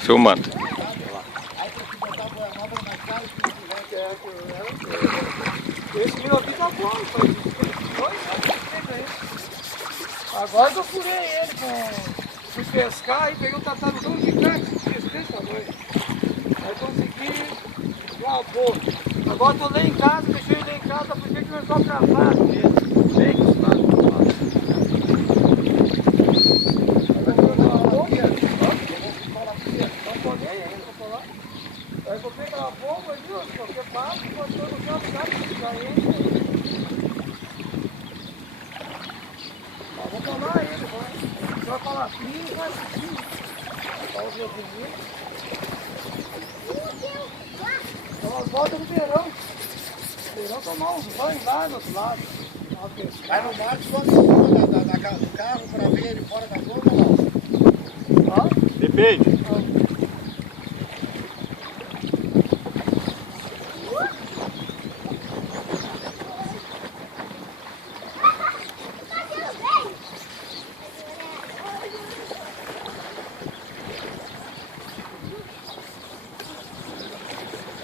Filmando. Esse meu aqui tá bom, agora eu furei ele fui pescar e peguei um tartarugão gigante desse tamanho. Aí consegui uma boa. Agora tô lá em casa, deixei ele lá em casa, porque que eu só pra lá mesmo. Bem acostumado. Aí eu comprei aquela bomba ali, ó, qualquer passo, botou no chão, já entra aí. Vou falar ele, vai. Vai falar frio, vai frio. Olha os meus meninos. Então, volta no verão. No verão tomar uns banhos lá no outro lado. Vai no mar, sobe em cima do carro para ver ele fora da bomba ou não? Depende.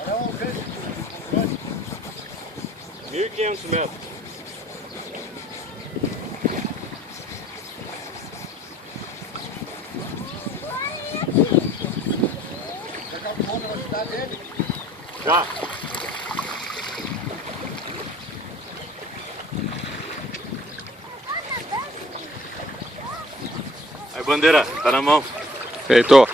É um grande. 1.500 metros. Já calculou a velocidade dele? Já. Aí, bandeira, tá na mão. Feitou.